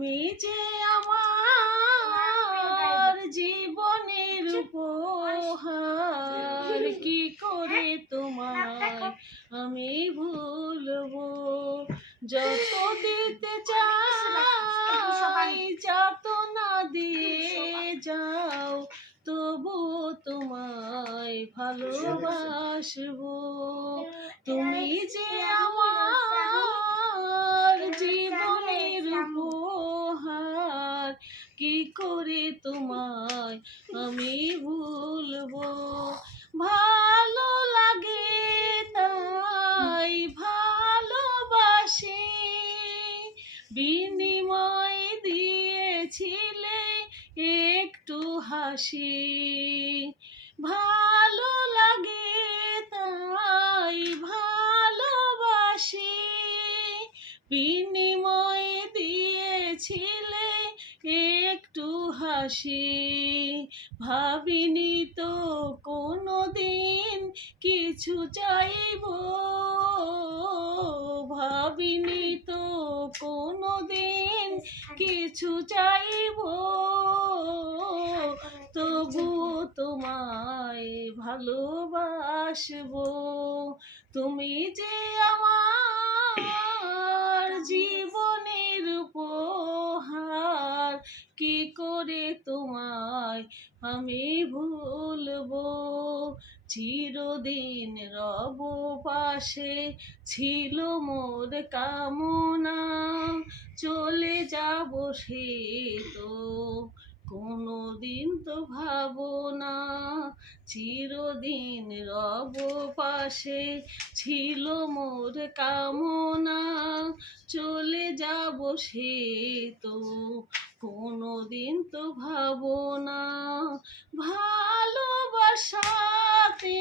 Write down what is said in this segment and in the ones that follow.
তুমি যে আমার জীবনের উপহার, কি করে তোমায় আমি ভুলবো। যত দিতে চাই যত না দিয়ে যাও, তবু তোমায় ভালোবাসবো। তুমি যে আমার জীবনের উপহার, কি করে তোমায় আমি ভুলবো। ভালো লাগে তাই ভালোবাসি, বিনিময় দিয়েছিলে একটু হাসি। ভালো লাগে তাই ভালোবাসি, বিনিময় দিয়েছিলে একটু হাসি। ভাবিনি তো কোনোদিন কিছু চাইবো, ভাবিনি তো কোনোদিন কিছু চাইবো, তবু তোমায় ভালোবাসবো। তুমি যে আমার জীবনের উপহার, কি করে তোমায় আমি ভুলবো। চিরদিন রব পাশে ছিল মোর কামনা, চলে যাব সে তো কোনোদিন তো ভাবনা। চিরদিন রব পাশে ছিল মোর কামনা, চলে যাব সে তো কোনোদিন তো ভাবনা। ভালোবাসাতে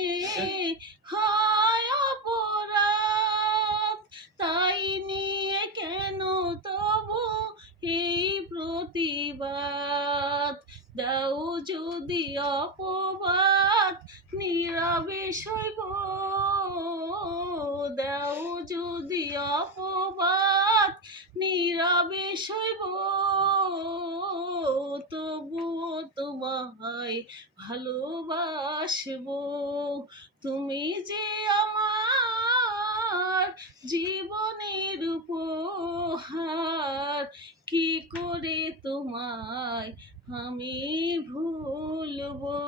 হয় অপরাধ, তাই নিয়ে কেন তবু এই প্রতিবাদ। দাও যদি অপবাদ, নীরবে সইব। দাও যদি অপবাদ, নীরবে সইব, তবুও তোমায় ভালোবাসবো। তুমি যে আমার জীবনের উপহার, কি করে তোমায় আমি ভুলবো।